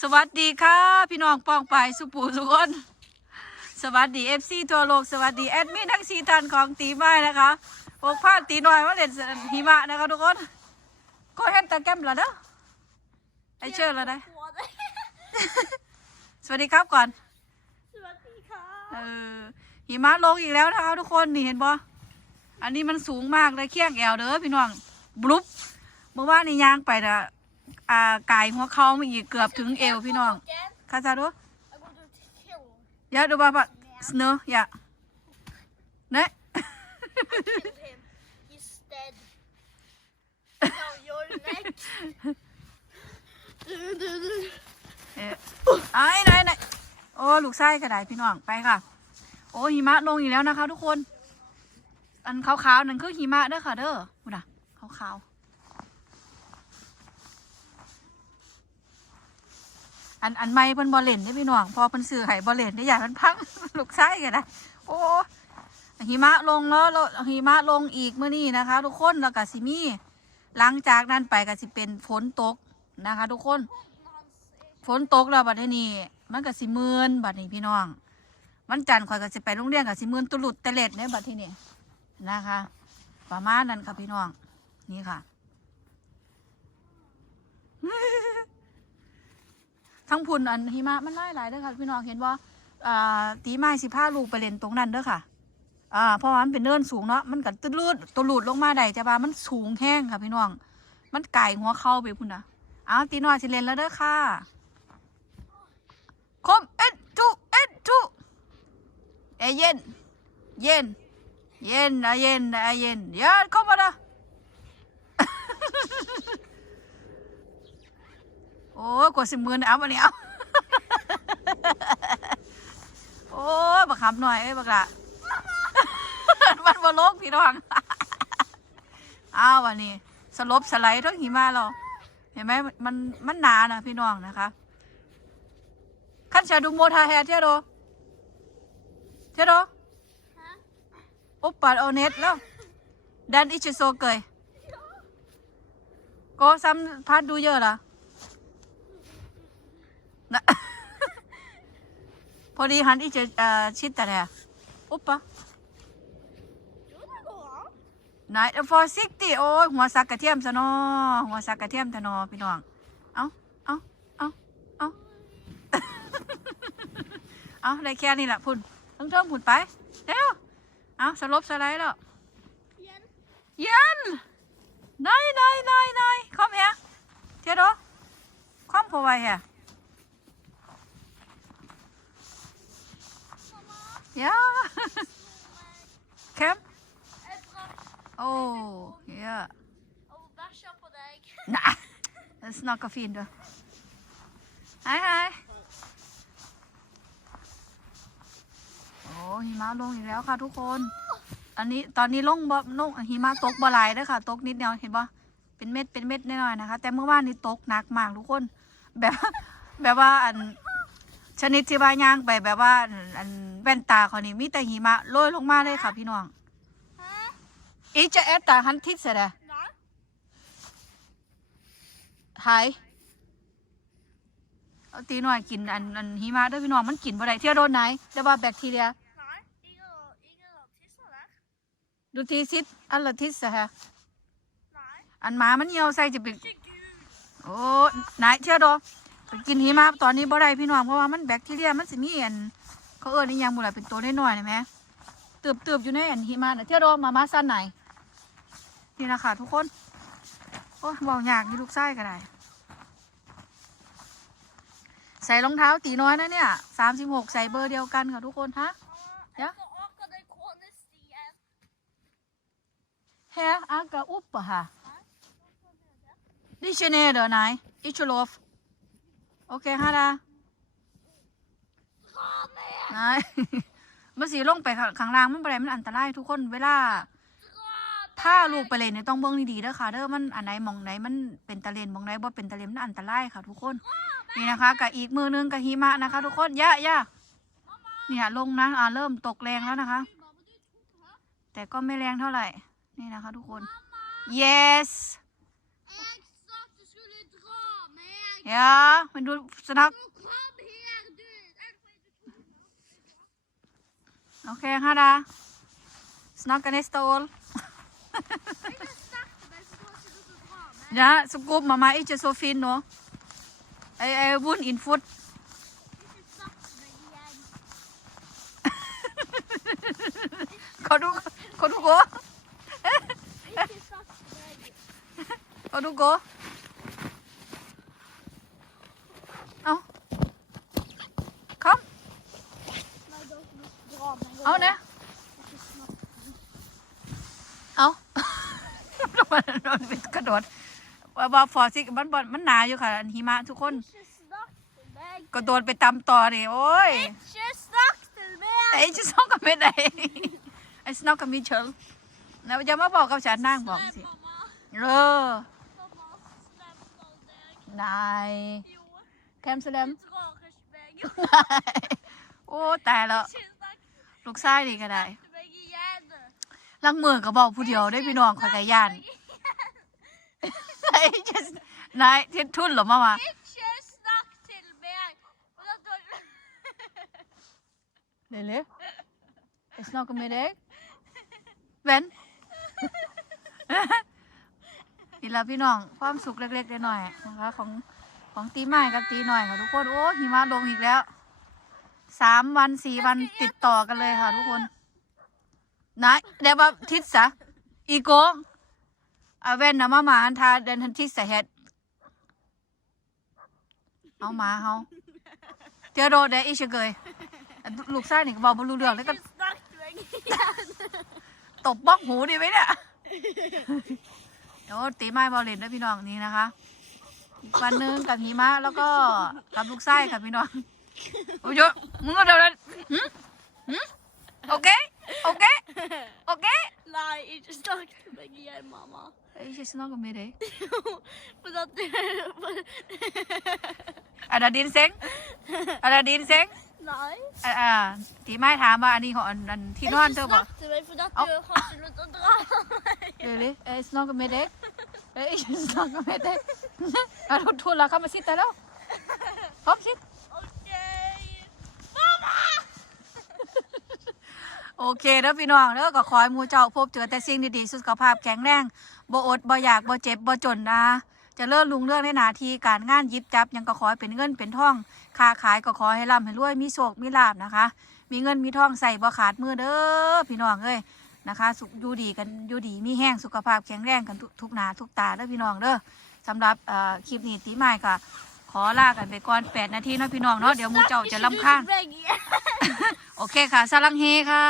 สวัสดีค่ะ พี่น้องป้องไปายสุปูทุกคนสวัสดีเอฟซีทั่วโลกสวัสดีแอดมินทั้งสี่ท่านของตีไม้นะคะพกผ้าตีหน่อยมาเล่นหิมะนะคะทุกคนก็เห็นตาแก้มแล้วเด้อไอเชิญแล้วได้หัวเลยสวัสดีครับก่อน สวัสดีค่ะเออหิมะลงอีกแล้วนะคะทุกคนนี่เห็นบ่อันนี้มันสูงมากเลยเคียงแอวเด้อพี่น้องบลุ๊บเมื่อวานนี่ย่างไปนะ อ่ากายหัวเข่ามาอีกเกือบถึงเอวพี่น้อง Again, คาซาโด I'm going to kill him. อย่าดูบ้าปะสเนออย่าเนะ Kill him. He's dead. No, you're next. เอ๊ะไอ้ไหนไหนโอ้ลูกไส้กระไดพี่น้องไปค่ะ โอ้หิมะลงอีกแล้วนะคะ ทุกคน อันขาวๆนั่นคือหิมะเด้อค่ะ เด้อพูดนะขาวๆ อันอันไม่เพิ่นบอลเลนได้พี่น้องพอเพิ่นซื้อไห้บอลเลนได้อย่างมันพังลูกไส้กระไดโอ้หิมะลงแล้วแล้วหิมะลงอีกเมื่อนี้นะคะ ทุกคนแล้วก็สิมีหลังจากนั้นไปก็สิเป็นฝนตกนะคะ ทุกคน ฝนตกแล้วบัดนี้ มันก็สิมืนบัดนี้พี่น้องวันจันทร์ข่อยก็สิไปโรงเรียนก็สิมืนตุลุดเตะเล็ดในบัดที่นี่นะคะ ประมาณนั้นค่ะพี่น้องนี่ค่ะ ทั้งพุ่นอันหิมะมันไล่หลายเด้อค่ะ พี่น้องเห็นว่าอ่าตีไม้สิพาลูกไปเล่นตรงนั้นเด้อค่ะอ่าเพราะว่ามันเป็นเนินสูงเนาะมันก็ตุลุดตุลุดลงมาได้แต่ว่ามันสูงแห้งค่ะพี่น้อง มันไก่หัวเข้าไปพุ่นนะเอาตีน้อยสิเล่นแล้วเด้อค่ะคมเอ็ดทูเอ็ดทูเอเย็นเย็นเย็นนะเย็นนะเย็นเย็นเข้ามาละ โอ้ ยกว่าสิบหมือนเอามาเนี่ยเอาโอ้ยบักคำหน่อยเอ้ยบักละมันบอลกพี่น้องเอาวันนี้ สลบสไลด์ทั้งหิมะเรา เห็นไหมมันมันหนานะพี่น้องนะคะขั้นชาดูโมทาแฮเทียโดเทียโด Huh? อุปปัดโอเน็ตแล้วดันอิชิโซเกยก็ซ้ำพัดดูเยอะละ นะ พอดีหันอิชิเอ่อชิดแต่แหละอุปปะไหนฟอร์ซิกตี้โอ้ยหัวสักกระเทียมซะเนอหัวสักกระเทียมซะเนอพี่น้อง เอาเอาเอาเอาเอาได้แค่นี้แหละพุ่นต้องเทิมพุ่นไปเร็วเอาสลบสไลด์แล้ว Yen. ยันนายนายนายนายคอมเฮียเทียดอคอมพอไว้เฮีย Yeah. Cam? Ezra, Oh, yeah. I will bash up on egg. Nah, that's not caffeine though. Hi, hi. โอ้หิมะลงอีกแล้วค่ะทุกคน อันนี้ตอนนี้ลงบ่ลงหิมะตกบ่หลายเด้อค่ะ ตกนิดเดียวเห็นปะเป็นเม็ดเป็นเม็ดน้อยๆนะคะ แต่เมื่อวานนี้ตกหนักมากทุกคน แบบแบบว่าอัน ชนิดที่ว่าย่างไปแบบว่าอันอันแว่นตาเขานี่มีแต่หิมะโรยลงมาเลยค่ะพี่น้อง Huh? อีจะแอดตาหันทิศเสร็จแล้ว No. หายเอาตีหน่อยกินอันอันหิมะเด้วยพี่น้องมันกินบ่ได้เที่ยวโดนไหนแต่ว่าแบคทีเรีย No. Eagle, eagle, tissel, that. ดูทีซิดอันละทิศอะฮะ No. อันหมามันเหี่ยวใส่จะเป็น Chicken. โอ้ไหนเที่ยวโดไป กินหิมะตอนนี้บ่ได้พี่น้องเพราะว่ามันแบคทีเรียมันสิมีอันเขาเอิ้นอีหยังบ่ล่เป็นตัวน้อยๆนะแม่เติบเติบอยู่ในอันหิมะนะเที่ยวโดมามาสั้นไหนนี่นะคะทุกคนโอ้เบายากนี่ลูกไส้ก็ได้ ใส่รองเท้าตีน้อยนะเนี่ยสามสิบหกใส่เบอร์เดียวกันค่ะทุกคนฮะ Ja. Ezra, orker det kone stier. แฮอากาอุปปะฮะดิชเนเดอร์ไหนอิชโลฟ เคฮะดา Dra med! ไหนมันสีลงไปข้างข้างล่างมันไปมันอันตรายทุกคนเวลา Dra ถ้าลูกไปเล่นเนี่ยต้องเบิ่งดีๆเด้อค่ะเด้อมันอันไหนหมองไหนมันเป็นตะเลนหมองไหนบ่เป็นตะเลนมันอันตรายค่ะ ทุกคนนี่นะคะกับอีกมือนึงกับหิมะนะคะ ทุกคนย่าย่าเนี่ยลงนะอ่าเริ่มตกแรงแล้วนะคะ Mamma, du tok her. แต่ก็ไม่แรงเท่าไหร่ นี่นะคะ ทุกคน yes Jeg sa at du skulle dra med. Ja, men du snakker Kom her, du! Er det OK, ha det. Snakker neste år. Jeg kan snakke med så går ikke du dra med. Ja, så går mamma ikke så fin nå. Jeg er vond innfot. Ikke snakke med igjen. Kan du, kan du gå? Ikke snakke med Kan du gå? Au. Kom. Nei, da kan du dra med. Au ned. Ikke snakke. เอามันเป็นกระโดดว่าว่าฟอสิมันบ่มันหนาอยู่ค่ะอันหิมะทุกคน Ikke snakk til meg. กระโดดไปตามต่อดิโอ้ย Ikke snakk til meg. ไอ้จะซ้อกับไม่ได้ไอ้สนอกกับมิเชลแล้วจะมาบอกกับฉันนั่งบอกสิ Nei, mamma. เออ Mamma, slem av deg. นาย Jo, แคมสแลม du drar ikke meg. นายโอ้ตายแล้ว Ikke snakk ลูกชายนี่ก็ได้ til meg igjen. ลังมือก็บอกผู้เดียวได้พี่น้องคอยกะย่านไอ้จะนายเทียนทุนเหรอมาวะ Ikke snakk til meg. For at du- เดี๋ยวเลยไอ้สนอกกับไม่ได้เว้นนี่ละพี่น้องความสุขเล็กๆน้อยๆนะคะของของตีไม้กับตีหน่อยค่ะทุกคน โอ้หิมะลงอีกแล้วสามวันสี่วันติดต่อกันเลยค่ะทุกคน นะเดี๋ยวว่าทิศสะอีโกงอาเวนนะมามาอันทาเดินทันทิศสะเฮ็ดเอามาเฮาเดี๋ยวโดเดี๋ยวอีเฉยเกยลูกชายนี่ก็บอกบ่รู้เรื่องแล้วก็ตบบ้องหูดีไหมเนี่ย เดี๋ยวตีไม้บอลเลนด้วยพี่น้องนี่นะคะ วันหนึงกับหิมะแล้วก็กับลูกไส้ค่ะพี่น้อง โอ้ยเยอะมึงก็เดี๋ยวนั้นหึหึโอเค โอเค โอเค Nei, ikke snakk til meg igjen, mamma. เอ้ยฉันน้องกับเมย์เลย For at du... อันนั้นดินเซ็งอันนั้นดินเซ็ง Nei. อ่าอ่าตีไม้ถามว่าอันนี้ของอันอันที่นอนเธอบอก snakk til meg, for at Au. du har ikke lyst til å dra meg. เดี๋ยวเลยเอ้ยฉันน้องกับเม โอเคแล้วพี่น้องแล้วก็ขอให้มูเจ้าพบเจอแต่สิ่งดีๆสุขภาพแข็งแรงบ่อดบ่อยากบ่เจ็บบ่จนนะ จะเลิศลุงเรื่องในหนาทีการงานยิบจับยังก็ขอให้เป็นเงินเป็นทองค้าขายก็ขอให้ร่ำให้รวยมีโชคมีลาบนะคะ มีเงินมีทองใส่บ่ขาดมือเด้อพี่น้องเอ้ยนะคะสุขอยู่ดีกันอยู่ดีมีแห้งสุขภาพแข็งแรงกันทุกหนาทุกตาเด้อพี่น้องเด้อสำหรับเอ่อคลิปนี้ตีใหม่ก็ขอลากันไปก่อน8นาทีเนาะพี่น้องเนาะเดี๋ยวมูเจ้าจะรำคาญ โอเคค่ะสลังเฮค่ะ